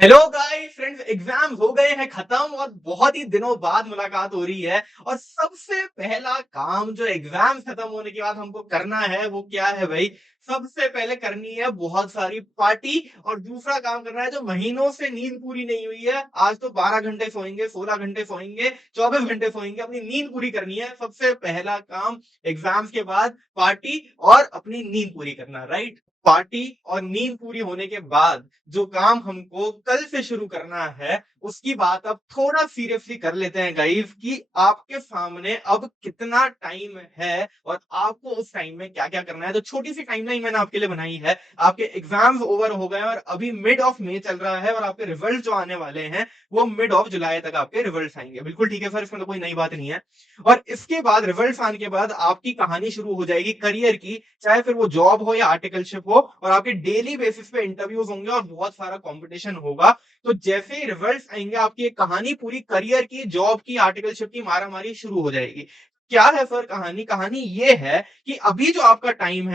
Hello guys friends, exam हो गए हैं खत्म और बहुत ही दिनों बाद मुलाकात हो रही है। और सबसे पहला काम जो एग्जाम खत्म होने के बाद हमको करना है वो क्या है भाई? सबसे पहले करनी है बहुत सारी पार्टी। और दूसरा काम करना है, जो महीनों से नींद पूरी नहीं हुई है, आज तो 12 घंटे सोएंगे, 16 घंटे सोएंगे, 24 घंटे सोएंगे, अपनी नींद पूरी करनी है। सबसे पहला काम एग्जाम्स के बाद पार्टी और अपनी नींद पूरी करना, राइट? पार्टी और नींद पूरी होने के बाद जो काम हमको कल से शुरू करना है, उसकी बात अब थोड़ा सीरियसली कर लेते हैं गाइस, कि आपके सामने अब कितना टाइम है और आपको उस टाइम में क्या-क्या करना है। तो छोटी सी टाइमलाइन मैंने आपके लिए बनाई है। आपके एग्जाम्स ओवर हो गए हैं और अभी मिड ऑफ मई चल रहा है और आपके रिजल्ट जो आने वाले हैं, वो मिड ऑफ जुलाई तक आपके रिजल्ट्स आएंगे। बिल्कुल ठीक है सर, इसमें तो कोई नई बात नहीं है। और इसके बाद रिजल्ट्स आने के बाद आपकी कहानी शुरू हो जाएगी करियर की, चाहे फिर वो जॉब हो या आर्टिकलशिप हो, और आपके डेली बेसिस पे इंटरव्यूज होंगे और बहुत सारा कंपटीशन होगा। तो जैसे ही रिजल्ट्स आएंगे, आपकी एक कहानी पूरी करियर की, जॉब की, आर्टिकलशिप की मारामारी शुरू हो जाएगी। क्या है सर कहानी? कहानी ये है कि अभी जो आपका टाइम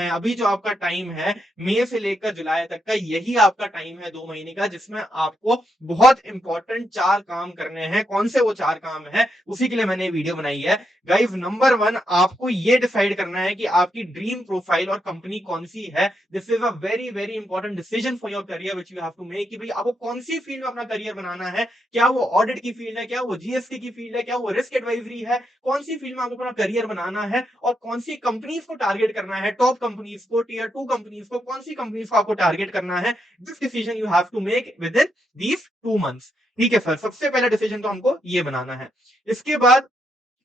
है मई से लेकर जुलाई तक का, यही आपका टाइम है 2 महीने का, जिसमें आपको बहुत इंपॉर्टेंट 4 काम करने हैं। कौन से वो 4 काम है, उसी के लिए मैंने वीडियो बनाई है। गाइस, नंबर 1, आपको ये डिसाइड करना है कि आपकी ड्रीम प्रोफाइल और कंपनी कौन सी है। This is a very very important decision for your career which you have to make, कि भाई आपको कौन सी फील्ड में अपना करियर बनाना है। क्या वो ऑडिट की फील्ड है, क्या वो जीएसटी की फील्ड है, क्या वो रिस्क एडवाइजरी है? कौन सी फील्ड में आपको अपना करियर बनाना है और कौन सी कंपनीज को टारगेट करना है, टॉप कंपनीज को, टीयर 2 कंपनीज को, कौन सी कंपनीज को आपको टारगेट करना है। This decision you have to make within these 2 months. ठीक है सर, सबसे पहला डिसीजन तो हमको ये बनाना है। इसके बाद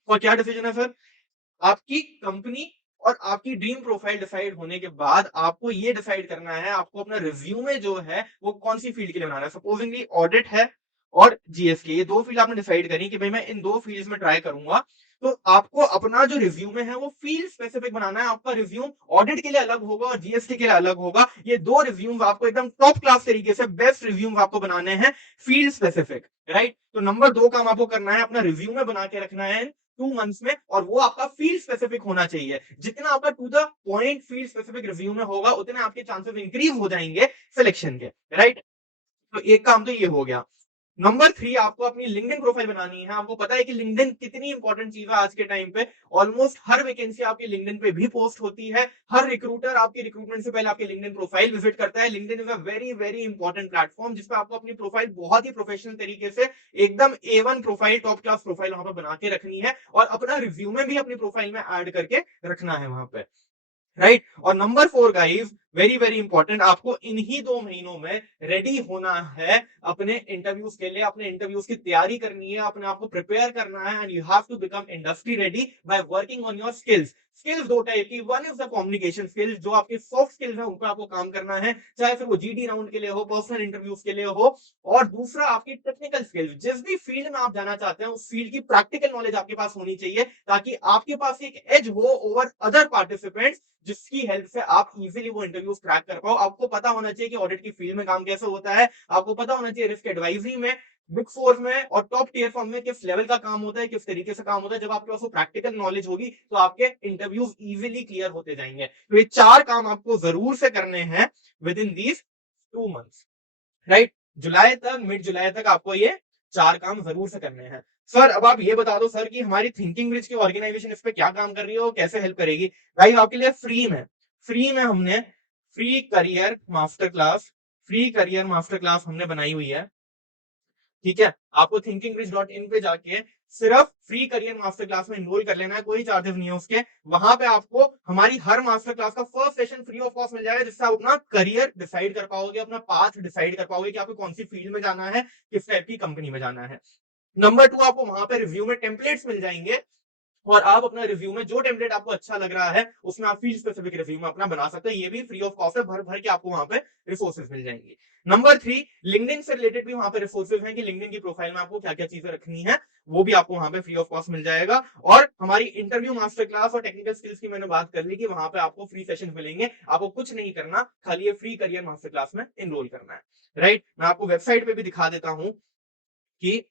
और क्या डिसीजन है सर? आपकी कंपनी और आपकी ड्रीम प्रोफाइल डिसाइड होने के बाद आपको ये डिसाइड करना है, आपको अपना रिज्यूमे जो है वो कौन सी फील्ड के लिए बनाना है। सपोजिंगली ऑडिट है और जीएसटी, ये दो फील्ड आपने डिसाइड करी कि भाई मैं इन दो फील्ड्स में ट्राई करूंगा। तो आपको अपना जो रिज्यूमे है वो फील्ड स्पेसिफिक बनाना है। आपका रिज्यूम ऑडिट के लिए अलग होगा और जीएसटी के लिए अलग होगा। ये दो रिज्यूम आपको एकदम टॉप क्लास तरीके से, बेस्ट रिज्यूम आपको बनाने हैं, फील्ड स्पेसिफिक, राइट? तो नंबर 2 काम आपको करना है, अपना रिज्यूमे बना के रखना है 2 मंथ्स में, और वो आपका फील्ड स्पेसिफिक होना चाहिए। जितना आपका to the point field specific resume होगा, उतने आपके चांसेस इंक्रीज हो जाएंगे सिलेक्शन के, राइट? तो एक काम तो ये हो गया। नंबर 3, आपको अपनी लिंक्डइन प्रोफाइल बनानी है। आपको पता है कि लिंक्डइन कितनी इंपॉर्टेंट चीज है आज के टाइम पे। ऑलमोस्ट हर वैकेंसी आपकी लिंक्डइन पे भी पोस्ट होती है। हर रिक्रूटर आपकी रिक्रूटमेंट से पहले आपकी लिंक्डइन प्रोफाइल विजिट करता है। LinkedIn is a very very important platform, जिसपे आपको अपनी प्रोफाइल बहुत ही प्रोफेशनल तरीके से, एकदम A1 profile, top class profile वहां पर बना के रखनी है, और अपना रिज्यूमे भी अपनी प्रोफाइल में ऐड करके रखना है वहां पे, राइट? और number 4 guys, very very important, आपको इन्हीं 2 महीनों में रेडी होना है अपने इंटरव्यूज के लिए। अपने इंटरव्यूज की तैयारी करनी है, अपने आप को प्रिपेयर करना है, and you have to become industry ready by working on your skills. Skills दो टाइप की, one is the communication skills, जो आपके सॉफ्ट स्किल्स हैं उन पर आपको काम करना है, चाहे फिर वो जीडी राउंड के लिए हो, पर्सनल इंटरव्यूज के लिए हो। और दूसरा आपकी टेक्निकल स्किल्स, जिस भी फील्ड में आप जाना चाहते हैं उस फील्ड की प्रैक्टिकल नॉलेज आपके पास होनी चाहिए, ताकि आपके पास एक एज हो ओवर अदर पार्टिसिपेंट्स, जिसकी हेल्प से आप इजीली वो इंटरव्यूज क्रैक कर पाओ। आपको पता होना चाहिए कि ऑडिट की फील्ड में काम कैसे होता है, आपको पता होना चाहिए रिस्क एडवाइजरी में, बिग फोर में और टॉप टियर फर्म में किस लेवल का काम होता है, किस तरीके से काम होता है। जब आपके पास वो प्रैक्टिकल नॉलेज होगी तो आपके इंटरव्यूज इजीली क्लियर होते जाएंगे। तो ये 4 काम आपको जरूर से करने हैं within these 2 months, right? जुलाई तक, मिड जुलाई तक आपको ये 4 काम जरूर से करने हैं। सर अब आप ये बता दो सर, कि हमारी थिंकिंग ब्रिज की ऑर्गेनाइजेशन इस पे क्या काम कर रही है और कैसे हेल्प करेगी। भाई आपके लिए फ्री में हमने फ्री करियर मास्टर क्लास हमने बनाई हुई है। ठीक है, आपको thinkingbricks.in पे जाके सिर्फ फ्री करियर मास्टर क्लास में इनरोल कर लेना है, कोई चार्जेस नहीं है उसके। वहां पे आपको हमारी हर मास्टर क्लास का first session free of cost मिल जाएगा, जिससे आप अपना करियर डिसाइड कर पाओगे, अपना पाथ डिसाइड कर पाओगे कि आपको कौन सी फील्ड में जाना है, किस टाइप की कंपनी में जाना है। नंबर 2, आपको वहां पे रिव्यू में टेम्पलेट्स मिल जाएंगे, और आप अपना रिव्यू में जो टेम्पलेट आपको अच्छा लग रहा है उसमें आप फील्ड स्पेसिफिक रिव्यू में अपना बना सकते हैं। ये भी फ्री ऑफ कॉस्ट है, भर भर के आपको वहां पे रिसोर्सेज मिल जाएंगे। नंबर 3, लिंक्डइन से रिलेटेड भी वहां पे रिसोर्सेज हैं, कि लिंक्डइन की प्रोफाइल में आपको क्या क्या चीजें रखनी है, वो भी आपको वहां पे फ्री ऑफ कॉस्ट मिल जाएगा। और हमारी इंटरव्यू मास्टर क्लास और टेक्निकल स्किल्स की मैंने बात कर ली, कि वहां पे आपको फ्री सेशन मिलेंगे, आपको कुछ नहीं करना, खाली ये फ्री करियर मास्टर क्लास में इनरोल करना है, राइट? मैं आपको वेबसाइट पे भी दिखा देता हूं कि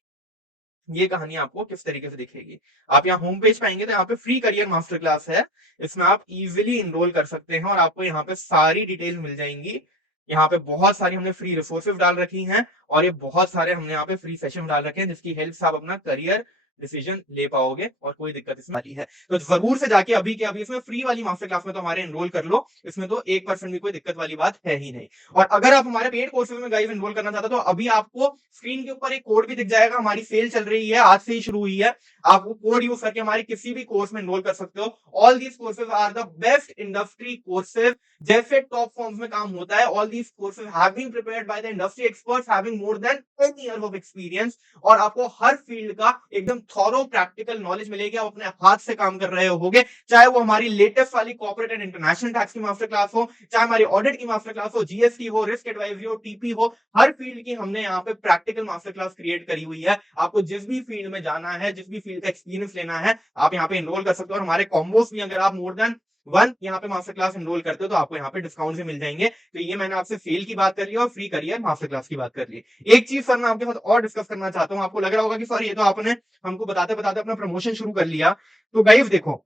ये कहानी आपको किस तरीके से दिखेगी। आप यहाँ होम पेज पाएंगे तो यहाँ पे फ्री करियर मास्टर क्लास है, इसमें आप इजीली इनरोल कर सकते हैं और आपको यहाँ पे सारी डिटेल मिल जाएंगी। यहाँ पे बहुत सारी हमने फ्री रिसोर्सेज डाल रखी हैं और ये बहुत सारे हमने यहाँ पे फ्री सेशन डाल रखे हैं जिसकी हेल्प से आप अपना करियर डिसीजन ले पाओगे और कोई दिक्कत इसमें वाली है तो जरूर से जाके अभी के अभी इसमें फ्री वाली मास्टर क्लास में तो हमारे एनरोल कर लो। इसमें तो 1% भी कोई दिक्कत वाली बात है ही नहीं। और अगर आप हमारे पेड कोर्सेज में गाइस एनरोल करना चाहते हो तो अभी आपको स्क्रीन के ऊपर एक कोड भी दिख जाएगा। हमारी सेल चल रही है, आज से ही शुरू हुई है। आप वो कोड यूज करके हमारे किसी भी कोर्स में एनरोल कर सकते हो। All these courses are the best industry courses. जैसे टॉप फॉर्म्स में काम होता है, all these courses have been prepared by the industry experts having more than 10 years of experience. और आपको हर फील्ड का एकदम थॉरो प्रैक्टिकल नॉलेज मिलेगी। आप अपने हाथ से काम कर रहे होगे, चाहे वो हमारी लेटेस्ट वाली कॉर्पोरेट एंड इंटरनेशनल टैक्स की मास्टर क्लास हो, चाहे हमारी ऑडिट की मास्टर क्लास हो, जीएसटी हो, रिस्क एडवाइजरी हो, टीपी हो, हर फील्ड की हमने यहाँ पे प्रैक्टिकल मास्टर क्लास क्रिएट करी हुई है। आपको जिस भी फील्ड में जाना है, जिस भी फील्ड का एक्सपीरियंस लेना है, आप यहाँ पे एनरोल कर सकते हो। और हमारे कॉम्बोस भी अगर आप मोर देन 1 यहाँ पे मास्टर क्लास एनरोल करते हो तो आपको यहाँ पे डिस्काउंट भी मिल जाएंगे। तो ये मैंने आपसे सेल की बात कर ली और फ्री करियर मास्टर क्लास की बात कर ली। एक चीज सर मैं आपके साथ और डिस्कस करना चाहता हूँ। आपको लग रहा होगा कि सर ये तो आपने हमको बताते बताते अपना प्रमोशन शुरू कर लिया। तो गाइस देखो,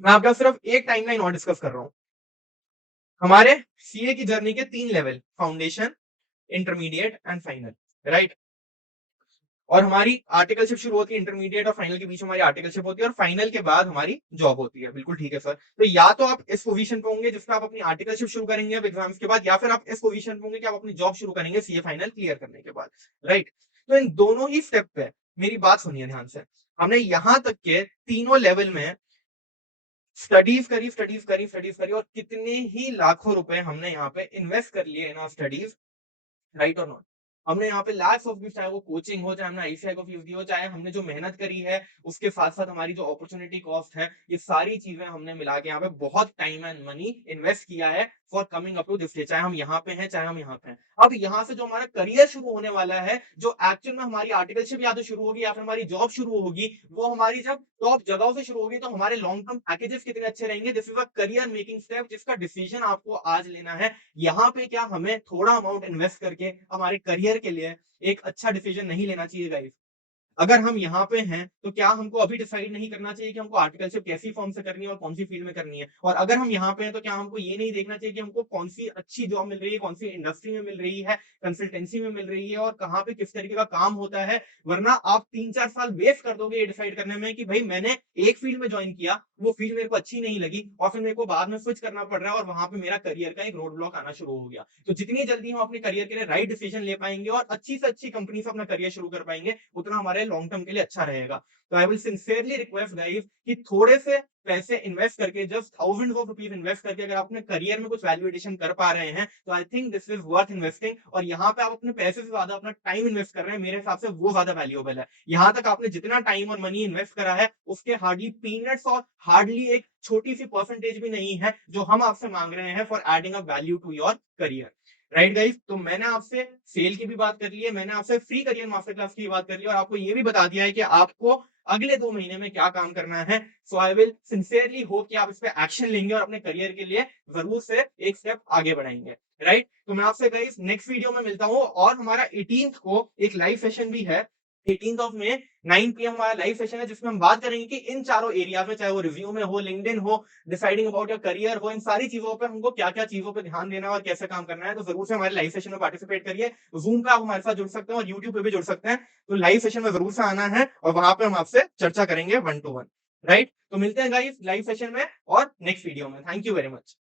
मैं आपका सिर्फ एक टाइमलाइन और डिस्कस कर रहा हूँ। हमारे सीए की जर्नी के 3 level, foundation, intermediate and final, right. और हमारी आर्टिकलशिप शुरू होती है इंटरमीडिएट और फाइनल के बीच में हमारी आर्टिकलशिप होती है और फाइनल के बाद हमारी जॉब होती है। बिल्कुल ठीक है सर। तो या तो आप इस पोजीशन पे होंगे जिसमें आप अपनी आर्टिकलशिप शुरू करेंगे अब एग्जाम्स के बाद, या फिर आप इस पोजीशन पे होंगे कि आप अपनी जॉब शुरू करेंगे सीए फाइनल क्लियर करने के बाद, राइट। तो इन दोनों ही स्टेप पे मेरी बात सुनिए ध्यान से। हमने यहां तक के तीनों लेवल में स्टडीज करी और कितने ही लाखों रुपए हमने यहाँ पे इन्वेस्ट कर लिए इन आवर स्टडीज, राइट और नॉट। हमने यहाँ पे लाख ऑफ, चाहे वो कोचिंग हो, चाहे हमने आईसीआई को फीस दी हो, चाहे हमने जो मेहनत करी है उसके साथ साथ हमारी जो अपॉर्चुनिटी कॉस्ट है, ये सारी चीजें हमने मिला के यहाँ पे बहुत टाइम एंड मनी इन्वेस्ट किया है for coming up to this day. चाहे हम यहाँ पे हैं, चाहे हम यहाँ पे हैं। अब यहाँ से जो हमारा करियर शुरू होने वाला है, जो एक्चुअल में हमारी आर्टिकलशिप या तो शुरू होगी या फिर हमारी जॉब शुरू होगी, वो हमारी जब टॉप जगहों से शुरू होगी तो हमारे लॉन्ग टर्म पैकेजेस कितने अच्छे रहेंगे। This is a career making step जिसका डिसीजन आपको आज लेना है। यहाँ पे क्या हमें थोड़ा अमाउंट इन्वेस्ट करके हमारे करियर के लिए एक अच्छा डिसीजन नहीं लेना चाहिए गाइस। अगर हम यहाँ पे हैं तो क्या हमको अभी डिसाइड नहीं करना चाहिए कि हमको आर्टिकलशिप कैसी फॉर्म से करनी है और कौन सी फील्ड में करनी है। और अगर हम यहाँ पे हैं तो क्या हमको ये नहीं देखना चाहिए कि हमको कौन सी अच्छी जॉब मिल रही है, कौन सी इंडस्ट्री में मिल रही है, कंसल्टेंसी में मिल रही है और कहाँ पे किस तरीके का काम होता है। वरना आप 3-4 साल वेस्ट कर दोगे ये डिसाइड करने में कि भाई मैंने एक फील्ड में ज्वाइन किया, वो फील्ड मेरे को अच्छी नहीं लगी और फिर मेरे को बाद में स्विच करना पड़ रहा है और वहां पे मेरा करियर का एक रोड ब्लॉक आना शुरू हो गया। तो जितनी जल्दी हम अपने करियर के लिए राइट डिसीजन ले पाएंगे और अच्छी से अच्छी कंपनी से अपना करियर शुरू कर पाएंगे, उतना हमारे लॉन्ग टर्म के लिए अच्छा रहेगा। तो I will sincerely request guys कि थोड़े से पैसे इन्वेस्ट करके, just thousand of rupees invest करके अगर आप अपने करियर में कुछ वैल्यू एडिशन कर पा रहे हैं तो I think this is worth investing. और यहाँ पे आप अपने पैसे से ज्यादा अपना टाइम इन्वेस्ट कर रहे हैं, मेरे हिसाब से वो ज्यादा वैल्यूएबल है। यहाँ तक आपने जितना टाइम और मनी इन्वेस्ट करा है उसके हार्डली पीनट्स और हार्डली एक छोटी सी परसेंटेज भी नहीं है जो हम आपसे मांग रहे हैं for adding a value to your career, right guys. तो मैंने आपसे सेल की भी बात कर ली है, मैंने आपसे फ्री करियर मास्टर क्लास की बात कर ली और आपको ये भी बता दिया है कि आपको अगले 2 महीने में क्या काम करना है। सो आई विल सिंसियरली होप कि आप इस पे एक्शन लेंगे और अपने करियर के लिए जरूर से एक स्टेप आगे बढ़ाएंगे, राइट। तो मैं आपसे गाइस नेक्स्ट वीडियो में मिलता हूँ और हमारा 18th को एक लाइव सेशन भी है। 18th ऑफ मे 9 PM हमारा लाइव सेशन है जिसमें हम बात करेंगे कि इन चारों एरिया में, चाहे वो रिव्यू में हो, लिंक्डइन हो, डिसाइडिंग अबाउट योर करियर हो, इन सारी चीजों पे हमको क्या क्या चीजों पे ध्यान देना है और कैसे काम करना है। तो जरूर से हमारे लाइव सेशन में पार्टिसिपेट करिए। जूम पे आप हमारे साथ जुड़ सकते हैं और यूट्यूब पे भी जुड़ सकते हैं। तो लाइव सेशन में जरूर से आना है और वहां पे हम आपसे चर्चा करेंगे 1 to 1, राइट। तो मिलते हैं गाइस लाइव सेशन में और नेक्स्ट वीडियो में। Thank you very much.